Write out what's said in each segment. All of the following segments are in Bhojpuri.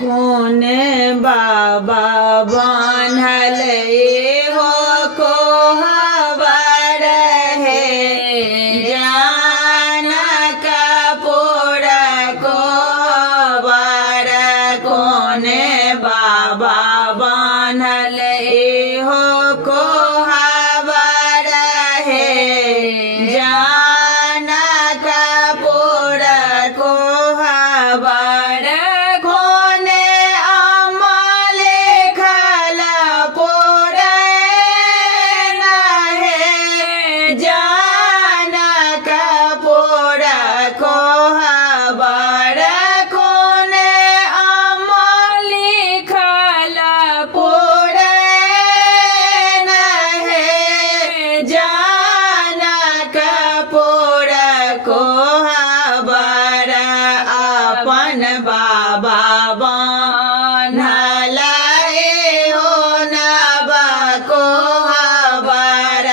कोने बाबा बान्हल हो को हवर है जाना कपूर को हवर कोने बाबा बान्हल हो को हवर है जाना कपूर को हवर कोने अमल खला पोरे न है जाना कपूर को हवर कोने अमल खला पोरे न है जाना कपूर को हवर अपन बाबा बान्हल हो नब को हवर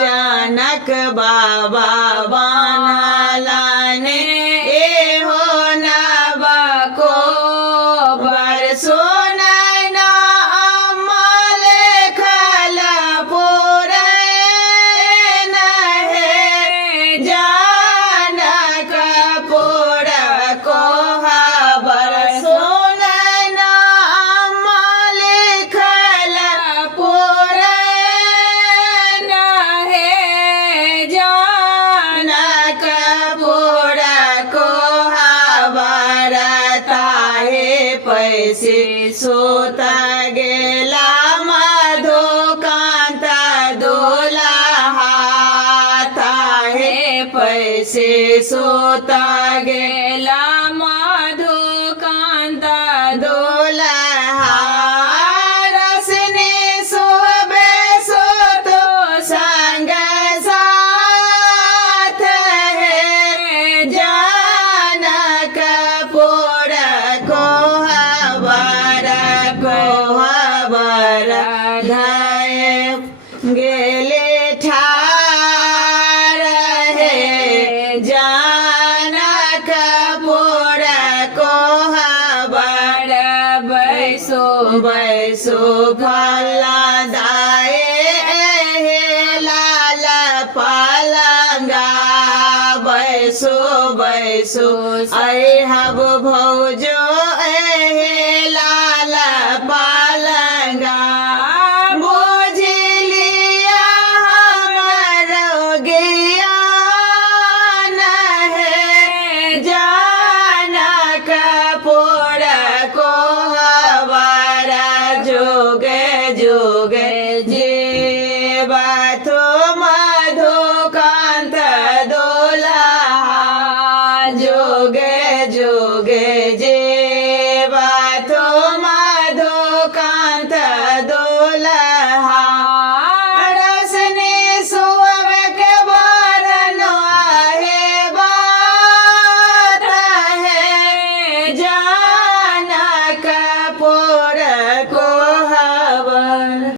जनक बाबा बान्हल हो नब को बरसो नैना अमल खल पूरे न है जानक पूर को हवर सुनैना अमल खल पूरे न है जानक पूर को हवर ताहे पैसे सोत गेला मधुकांत दुल्हा ताहे पैसे सोत गेला मधुकांत दुल्हा रसने सोबे सोतो संग साथ है जानक पूर को हवर धाय गेले ठार है जानक पूर को हवर बैसो बैसो फला दाए लाल पलंगा बैसो बैसो ऐ हब भौजो लाल पलंगा बुझ लिया हमर ज्ञान है जानक पूर को हवर जोगे जोगे जीव थो मधुकांत दुल्हा जोगे जोगे जे